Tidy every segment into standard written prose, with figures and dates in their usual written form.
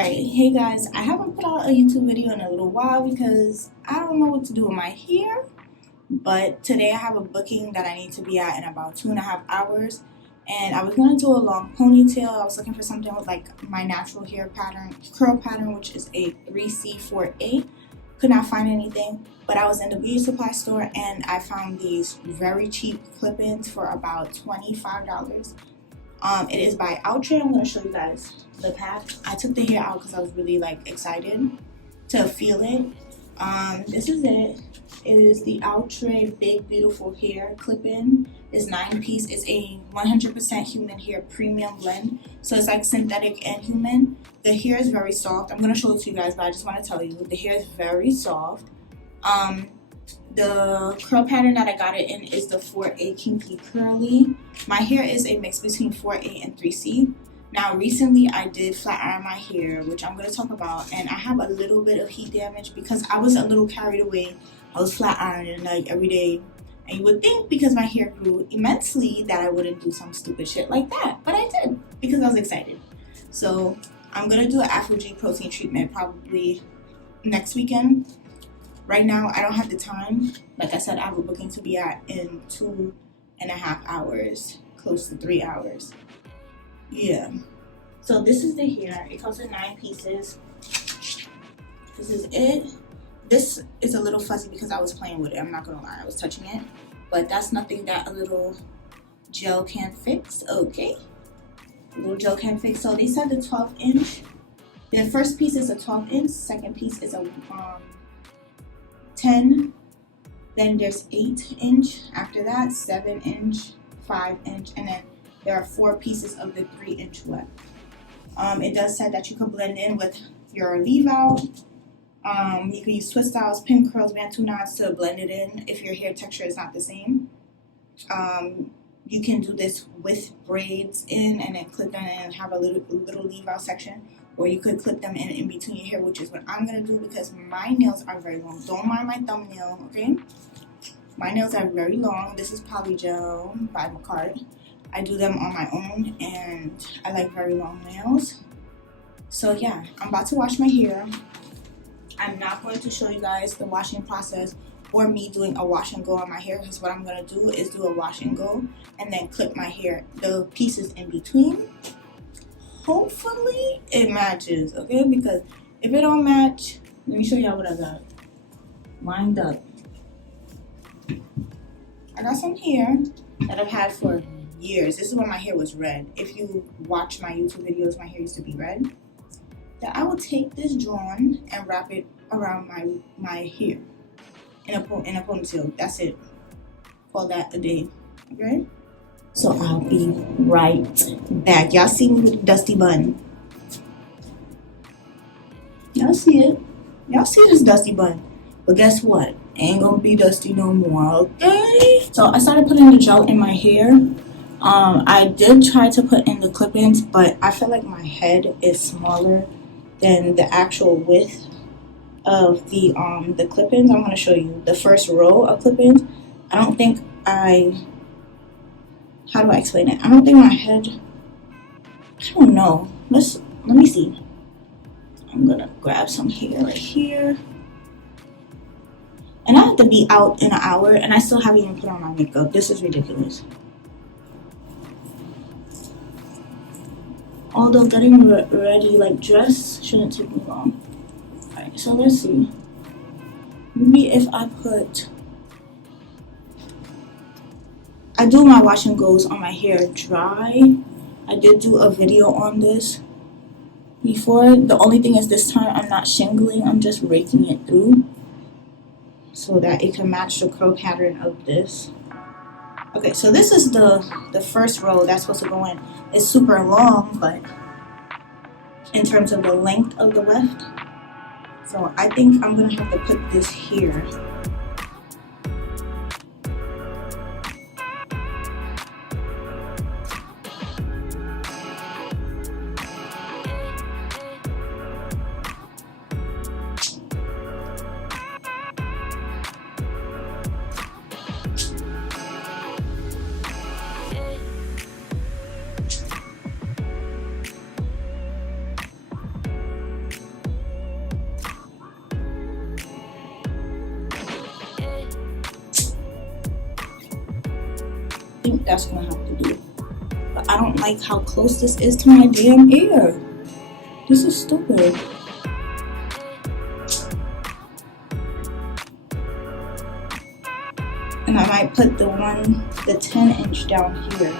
Alright, hey guys, I haven't put out a YouTube video in a little while because I don't know what to do with my hair. But today I have a booking that I need to be at in about 2.5 hours. And I was going to do a long ponytail. I was looking for something with like my natural hair pattern, curl pattern, which is a 3C4A. Could not find anything, but I was in the beauty supply store and I found these very cheap clip-ins for about $25. It is by Outre. I'm going to show you guys the pack. I took the hair out because I was really like excited to feel it. This is it. It is the Outre Big Beautiful Hair Clip-In. It's 9-piece. It's a 100% human hair premium blend. So it's like synthetic and human. The hair is very soft. I'm going to show it to you guys, but I just want to tell you, the hair is very soft. The curl pattern that I got it in is the 4A Kinky Curly. My hair is a mix between 4A and 3C. Now recently I did flat iron my hair, which I'm going to talk about, and I have a little bit of heat damage because I was a little carried away. I was flat ironing like every day, and you would think because my hair grew immensely that I wouldn't do some stupid shit like that, but I did because I was excited. So I'm going to do an Afro G protein treatment probably next weekend. Right now, I don't have the time. Like I said, I have a booking to be at in 2.5 hours, close to 3 hours. Yeah. So this is the hair. It comes in 9 pieces. This is it. This is a little fuzzy because I was playing with it. I'm not gonna lie, I was touching it. But that's nothing that a little gel can fix. Okay. A little gel can fix. So they said the 12-inch. The first piece is a 12-inch. Second piece is a 10, then there's 8-inch, after that 7-inch, 5-inch, and then there are 4 pieces of the 3-inch wet. It does say that you could blend in with your leave out. You can use twist styles, pin curls, bantu knots to blend it in if your hair texture is not the same. You can do this with braids in and then clip them in and have a little leave out section. Or you could clip them in between your hair, which is what I'm going to do because my nails are very long. Don't mind my thumbnail, okay? My nails are very long. This is Polygel by Macard. I do them on my own, and I like very long nails. So yeah, I'm about to wash my hair. I'm not going to show you guys the washing process or me doing a wash and go on my hair, because what I'm going to do is do a wash and go and then clip my hair, the pieces in between. Hopefully it matches, okay? Because if it don't match, let me show y'all what I got lined up. I got some hair that I've had for years. This is when my hair was red. If you watch my YouTube videos, my hair used to be red. That I will take this drawn and wrap it around my hair in a ponytail. That's it. Call that a day, okay? So I'll be right back. Y'all see me with the dusty bun. Y'all see it. Y'all see this dusty bun. But guess what? Ain't gonna be dusty no more, okay? So I started putting the gel in my hair. I did try to put in the clip-ins, but I feel like my head is smaller than the actual width of the clip-ins. I'm gonna show you the first row of clip-ins. I don't think how do I explain it? I don't think my head, I don't know. Let me see. I'm gonna grab some hair right here. And I have to be out in an hour and I still haven't even put on my makeup. This is ridiculous. Although getting ready, like dress, shouldn't take me long. Alright, so let's see. Maybe if I do my wash and goes on my hair dry. I did do a video on this before. The only thing is this time I'm not shingling. I'm just raking it through so that it can match the curl pattern of this. Okay, so this is the first row that's supposed to go in. It's super long, but in terms of the length of the weft. So I think I'm gonna have to put this here. think that's gonna have to do. But I don't like how close this is to my damn ear. This is stupid. And I might put the 10-inch down here.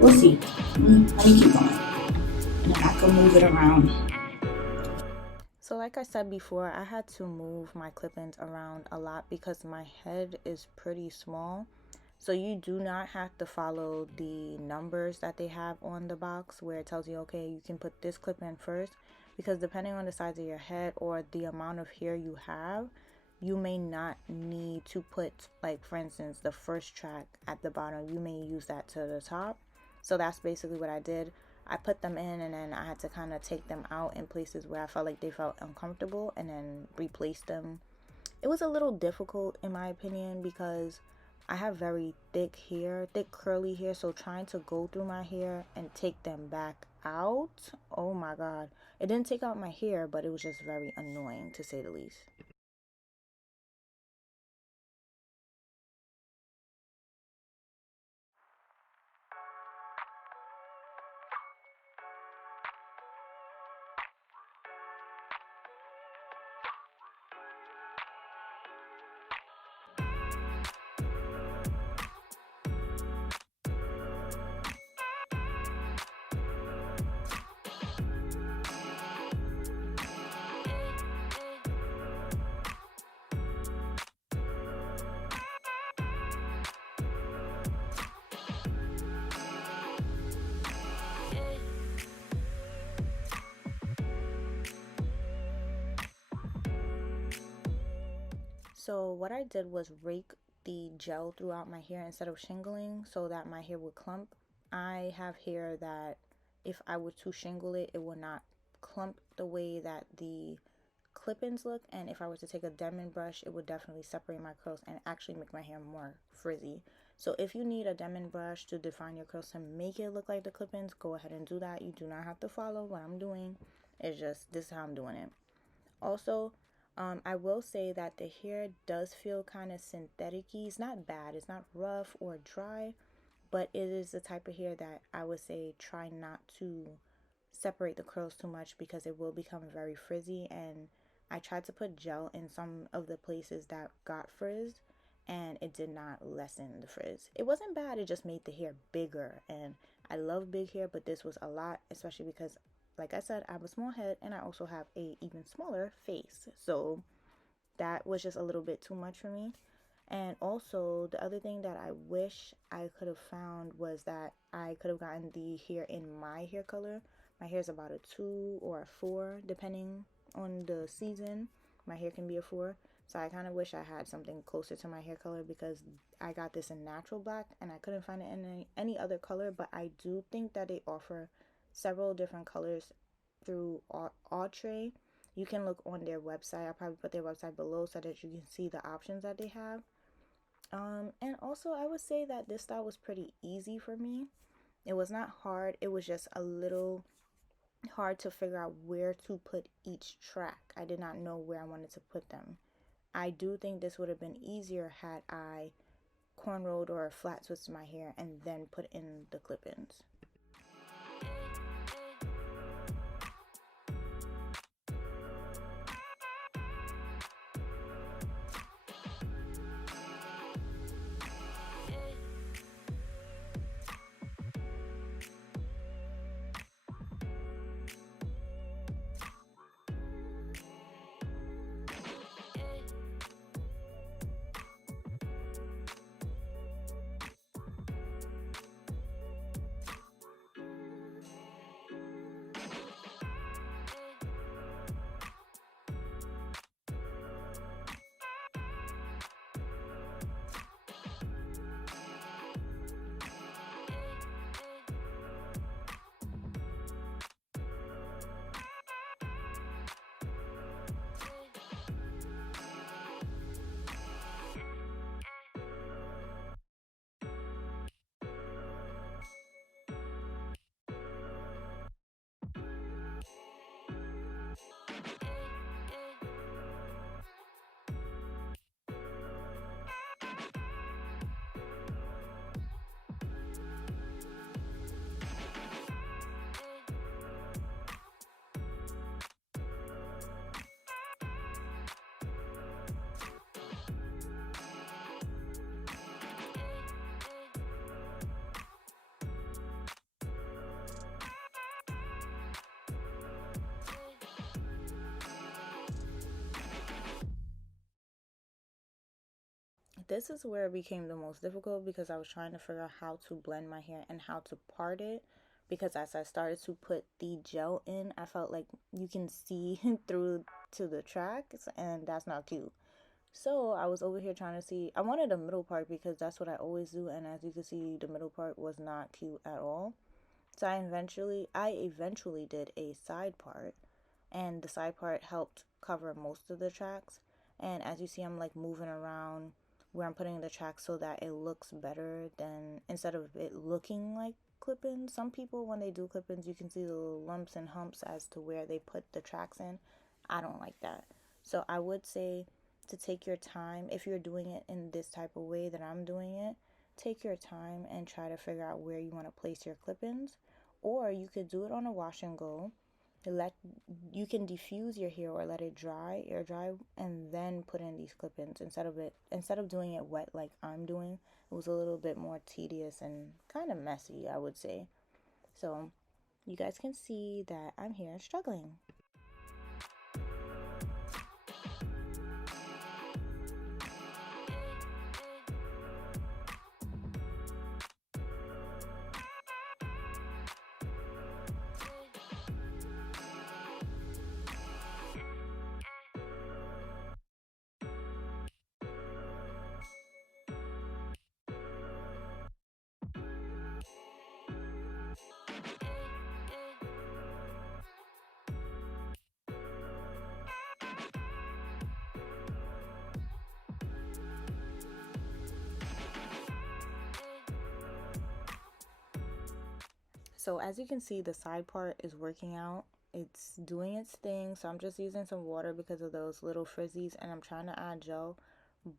We'll see. Let me keep going. And then I can move it around. So like I said before, I had to move my clip-ins around a lot because my head is pretty small. So you do not have to follow the numbers that they have on the box where it tells you, okay, you can put this clip in first, because depending on the size of your head or the amount of hair you have, you may not need to put, like for instance, the first track at the bottom. You may use that to the top. So that's basically what I did. I put them in and then I had to kind of take them out in places where I felt like they felt uncomfortable and then replace them. It was a little difficult in my opinion because I have very thick hair, thick curly hair, so trying to go through my hair and take them back out, oh my god. It didn't take out my hair, but it was just very annoying to say the least. So what I did was rake the gel throughout my hair instead of shingling so that my hair would clump. I have hair that if I were to shingle it, it would not clump the way that the clip-ins look, and if I were to take a Denman brush, it would definitely separate my curls and actually make my hair more frizzy. So if you need a Denman brush to define your curls to make it look like the clip-ins, go ahead and do that. You do not have to follow what I'm doing. It's just this is how I'm doing it. Also, I will say that the hair does feel kind of synthetic-y. It's not bad. It's not rough or dry, but it is the type of hair that I would say try not to separate the curls too much because it will become very frizzy. And I tried to put gel in some of the places that got frizzed and it did not lessen the frizz. It wasn't bad, it just made the hair bigger, and I love big hair, but this was a lot, especially because like I said, I have a small head and I also have a even smaller face. So that was just a little bit too much for me. And also, the other thing that I wish I could have found was that I could have gotten the hair in my hair color. My hair is about a 2 or a 4, depending on the season. My hair can be a 4. So I kind of wish I had something closer to my hair color because I got this in natural black and I couldn't find it in any other color. But I do think that they offer several different colors through Outre. You can look on their website. I'll probably put their website below so that you can see the options that they have. And also I would say that this style was pretty easy for me. It was not hard. It was just a little hard to figure out where to put each track. I did not know where I wanted to put them. I do think this would have been easier had I cornrowed or flat twisted my hair and then put in the clip-ins. this is where it became the most difficult because I was trying to figure out how to blend my hair and how to part it, because as I started to put the gel in, I felt like you can see through to the tracks, and that's not cute. So I was over here trying to see. I wanted a middle part because that's what I always do, and as you can see, the middle part was not cute at all. So I eventually did a side part, and the side part helped cover most of the tracks. And as you see, I'm like moving around where I'm putting the tracks so that it looks better than, instead of it looking like clip-ins. Some people, when they do clip-ins, you can see the little lumps and humps as to where they put the tracks in. I don't like that. So I would say to take your time if you're doing it in this type of way that I'm doing it. Take your time and try to figure out where you want to place your clip-ins, or you could do it on a wash and go. Let You can diffuse your hair or let it air dry, and then put in these clip-ins instead of doing it wet like I'm doing. It was a little bit more tedious and kind of messy, I would say. So you guys can see that I'm here struggling. So as you can see, the side part is working out. It's doing its thing. So I'm just using some water because of those little frizzies, and I'm trying to add gel.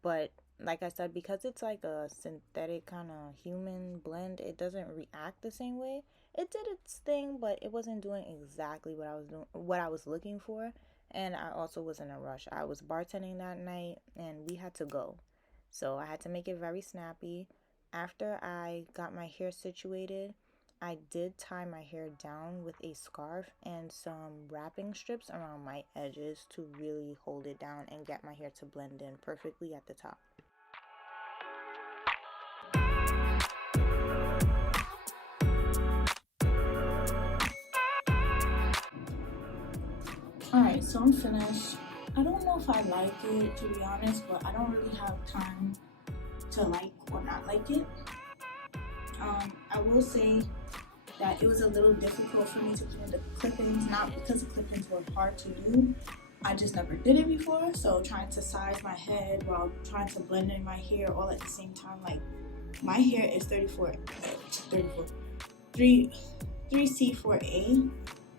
But like I said, because it's like a synthetic kind of human blend, it doesn't react the same way. It did its thing, but it wasn't doing exactly what I was looking for. And I also was in a rush. I was bartending that night and we had to go. So I had to make it very snappy. After I got my hair situated, I did tie my hair down with a scarf and some wrapping strips around my edges to really hold it down and get my hair to blend in perfectly at the top. Alright, so I'm finished. I don't know if I like it, to be honest, but I don't really have time to like or not like it. I will say that it was a little difficult for me to put in the clip-ins, not because the clip-ins were hard to do. I just never did it before, so trying to size my head while trying to blend in my hair all at the same time. Like, my hair is 3C4A,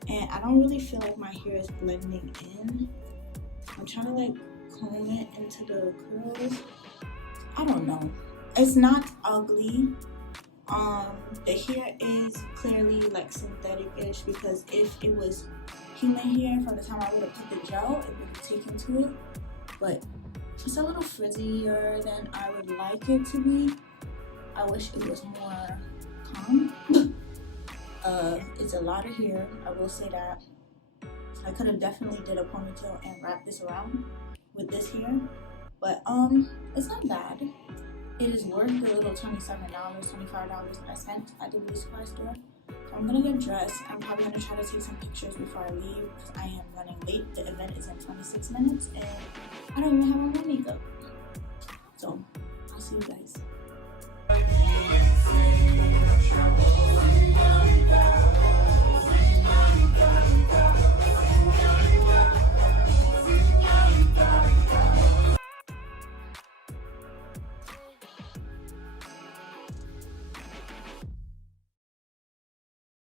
and I don't really feel like my hair is blending in. I'm trying to like comb it into the curls. I don't know. It's not ugly. The hair is clearly like synthetic-ish, because if it was human hair, from the time I would have put the gel, it would have taken to it. But it's a little frizzier than I would like it to be. I wish it was more calm. It's a lot of hair, I will say that. I could have definitely did a ponytail and wrapped this around with this hair, but it's not bad. It is worth the little $27, $25 that I spent at the beauty supply store. So I'm gonna get dressed. I'm probably gonna try to take some pictures before I leave because I am running late. The event is in 26 minutes and I don't even have on my makeup. So I'll see you guys.